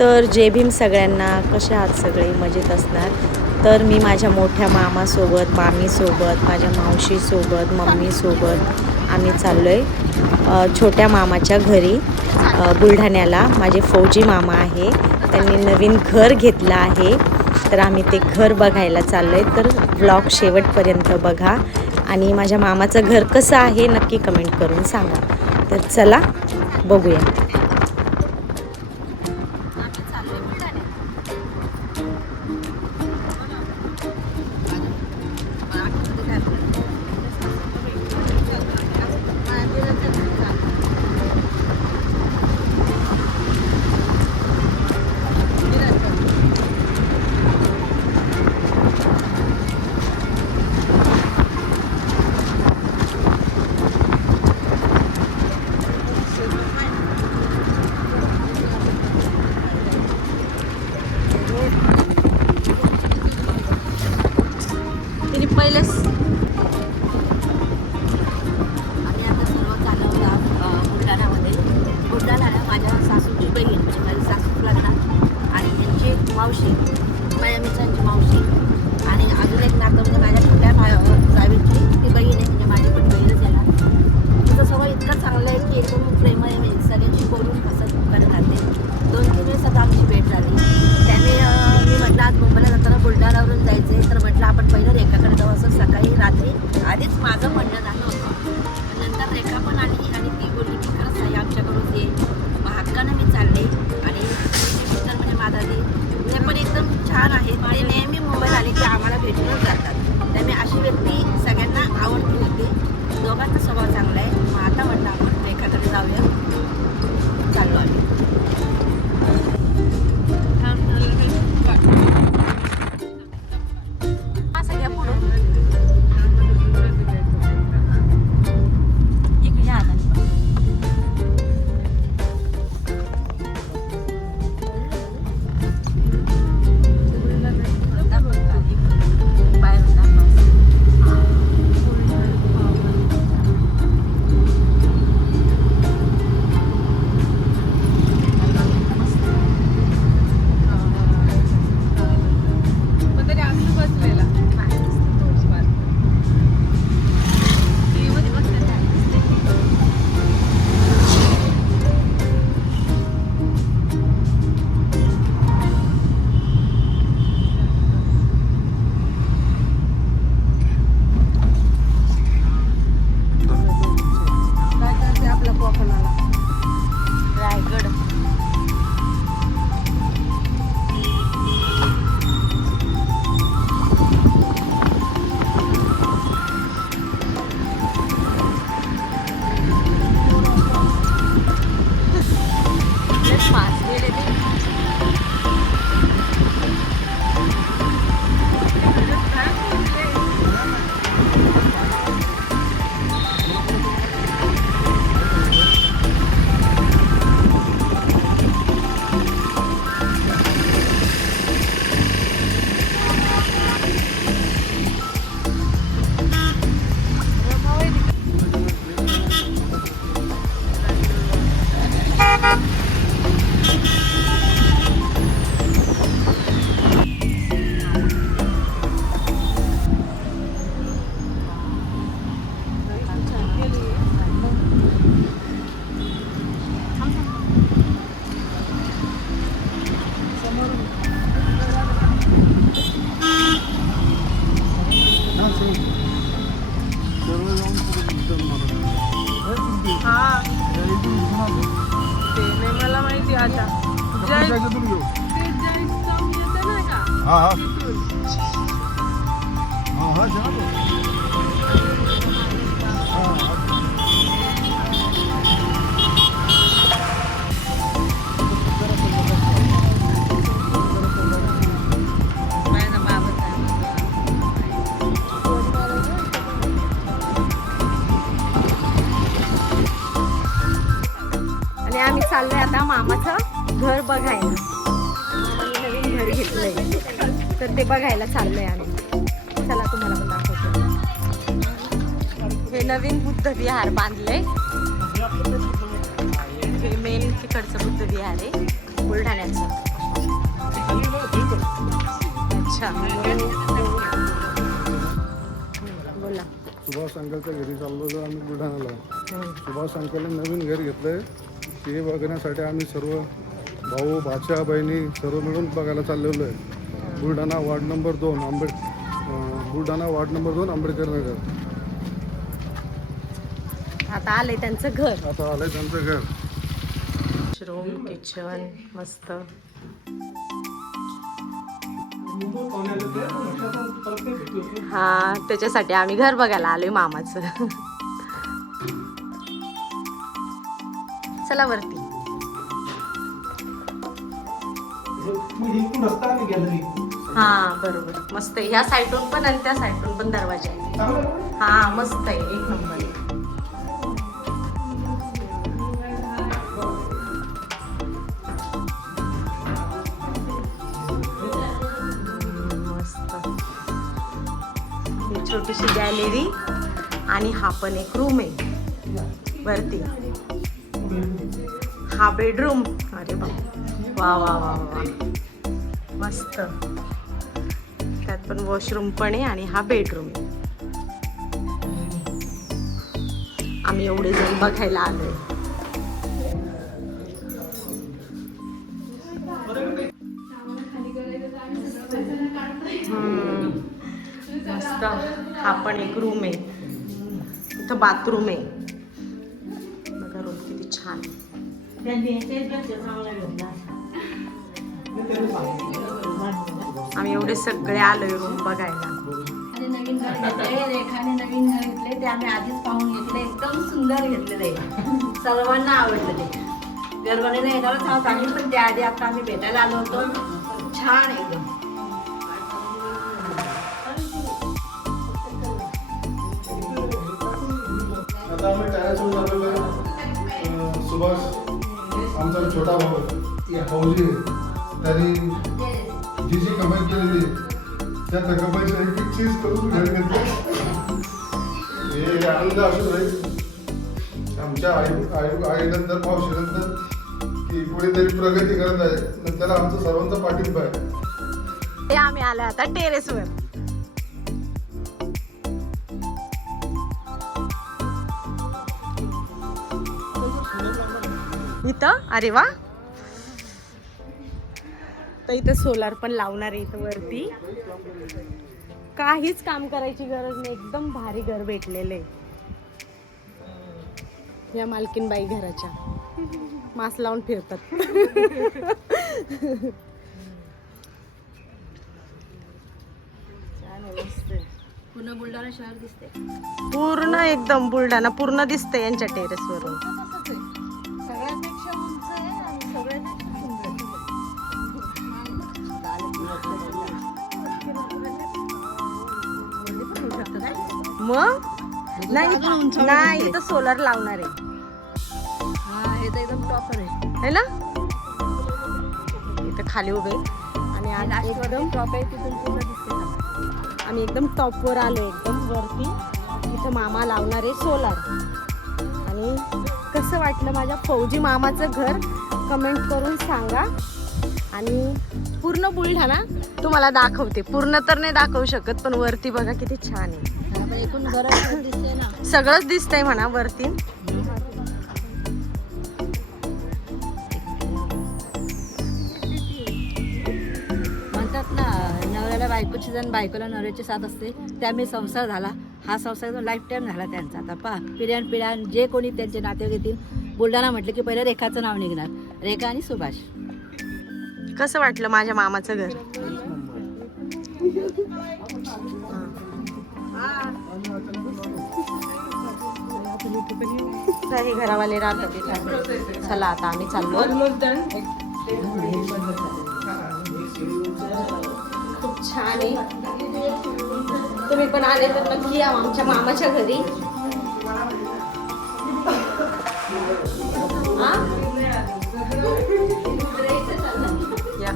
तर जय भीम सगळ्यांना. कसे आहात सगळे? मजेत असणार. तर मी माझ्या मोठ्या मामासोबत, मामीसोबत, माझ्या मावशीसोबत, मम्मीसोबत आम्ही चाललो आहे छोट्या मामाच्या घरी बुलढाण्याला. माझे फौजी मामा आहे, त्यांनी नवीन घर घेतलं आहे, तर आम्ही ते घर बघायला चाललो आहे. तर व्लॉग शेवटपर्यंत बघा आणि माझ्या मामाचं घर कसं आहे नक्की कमेंट करून सांगा. तर चला बघूया. पहिलेच आम्ही आता सर्व चालवलं बुलढाण्यामध्ये. बुलढाण्याला माझ्या सासूची बहीण म्हणजे माझी सासू लागणार आणि यांची मावशी, माझ्या मित्रांची मावशी आणि अजून एक नातं म्हणजे माझ्या छोट्या जावेची ती बहीण आहे, म्हणजे माझी पण बहीणच याला. तिचं स्वभाव इतकं चांगलं आहे की एकदम प्रेम आहे, म्हणजे सगळ्यांशी बोलून हसत करत राहते. 2-3 वेळेस आता आमची भेट झाली. त्याने मी म्हटलं आज मुंबईला जाताना बुलढाण्यावरून जायचं आहे, तर म्हटलं आपण पहिलं रेखाकडे जाऊ. असं सकाळी रात्री आधीच माझं म्हणणं झालं होतं. नंतर रेखा पण आली आणि ती बोलली की खरंच आहे आमच्याकडून ये. मग हक्कानं मी चालले आणि मिस्टर म्हणजे माझा ते पण एकदम छान आहे. ते नेहमी मुंबईला आले की आम्हाला भेटूनच जातात. त्यामुळे अशी व्यक्ती सगळ्यांना आवडती होती. दोघांचा स्वभाव चांगला आहे. मग आता म्हटलं आपण रेखाकडे जाऊया. चाललो आम्ही. मला माहिती आता आणि आम्ही चाललोय आता मामाचं घर बघायला. मामाने नवीन घर घेतलंय, तर ते बघायला चाललोय आम्ही. चला तुम्हाला पण दाखवतो. हे नवीन बुद्ध विहार बांधलंय. हे मेन तिकडचं बुद्ध विहार आहे बुलढाण्याचं. अच्छा बोला. सुभाष अंकलच्या घरी चाललो होतो आम्ही बुलढाण्याला. सुभाष अंकलने नवीन घर घेतलंय ते बघण्यासाठी आम्ही सर्व भाऊ भाच्या बहिणी सर्व मिळून बघायला चाललेलो आहे. Buldhana ward number 2 Buldhana ward number 2 Ambedkar Nagar. आता आलंय त्यांचं घर. आता आलंय त्यांचं घर. रूम किचन मस्त. हा त्याच्यासाठी आम्ही घर बघायला आलोय मामाचं. चला वरती. हा बरोबर मस्त आहे. ह्या साईडून पण आणि त्या साईडून पण दरवाजा आहे. हा मस्त आहे एक नंबर आहे. छोटीशी गॅलरी आणि हा पण एक रूम आहे वरती. हा बेडरूम. अरे वा वा वा वा मस्त. त्यात पण वॉशरूम पण आहे आणि हा बेडरूम आहे. आम्ही एवढे जण बघायला आलोय. मस्त. हा पण एक रूम आहे. इथं बाथरूम आहे. बघा रूम किती छान आहे. आम्ही एवढे सगळे आलोय रूम बघायला. नवीन घर घेतले रेखाने नवीन घर घेतले ते आम्ही आधीच पाहून घेतले. एकदम सुंदर घेतलेलं आहे. सर्वांना आवडलं ते. घर बनायला येणारच आहोत आम्ही पण त्याआधी आता आम्ही भेटायला आलो होतो. छान एकदम. आता आम्ही टेरेसवर चाललेलो आहे. सुभाष आमचा छोटा भाऊ फौजी त्यांनी जी जी कमाई केलेली त्या कमाईची एक एक चीज करून घर घेतलं. हे आनंद असू राहील आमच्या आईनंतर मावशीनंतर की कुणीतरी प्रगती करत आहे. त्याला आमचा सर्वांचा पाठिंबा आहे. ते आम्ही आलो आता टेरेसवर. इथं अरे वा. तर इथं सोलार पण लावणार आहे. इथं वरती काहीच काम करायची गरज नाही. एकदम भारी घर भेटलेलं आहे. या मालकीनबाई घराच्या मास्क लावून फिरतात. पूर्ण बुलढाणा शहर दिसते. पूर्ण एकदम बुलढाणा पूर्ण दिसतंय यांच्या टेरेसवरून. सगळ्यापेक्षा उंच आहे आणि सगळ्यापेक्षा सुंदर. मग नाही इथं सोलार लावणार आहे. हा हे तर एकदम टॉपर आहे. है ना. इथं खाली उभे आणि आज एकदम टॉप आहे तिथून पूर्ण दिसते. आम्ही एकदम टॉपवर आलो. एकदम वरती इथं मामा लावणार आहे सोलार. आणि कसं वाटलं माझ्या फौजी मामाचं घर कमेंट करून सांगा. आणि पूर्ण बुलढाणा तुम्हाला दाखवते. पूर्ण तर नाही दाखवू शकत पण वरती बघा किती छान आहे. एकूण बरं दिसते ना. सगळंच दिसतंय म्हणा वरती. म्हणतात ना नवऱ्याला बायकोची जण बायकोला नवऱ्याची साथ असते. त्यामुळे संसार झाला. हा संसार लाईफ टाईम झाला त्यांचा. आता पहा पिढ्यान जे कोणी त्यांचे नातेवाईक येतील बुलढाणा म्हटलं की पहिलं रेखाचं नाव निघणार. रेखा आणि सुभाष. कसं वाटलं माझ्या मामाचं घर. काही घरावाले राहतात तिथे. चला आता आम्ही चाललो. खूप छान आहे. तुम्ही पण आले तर नक्की या आमच्या मामाच्या घरी. या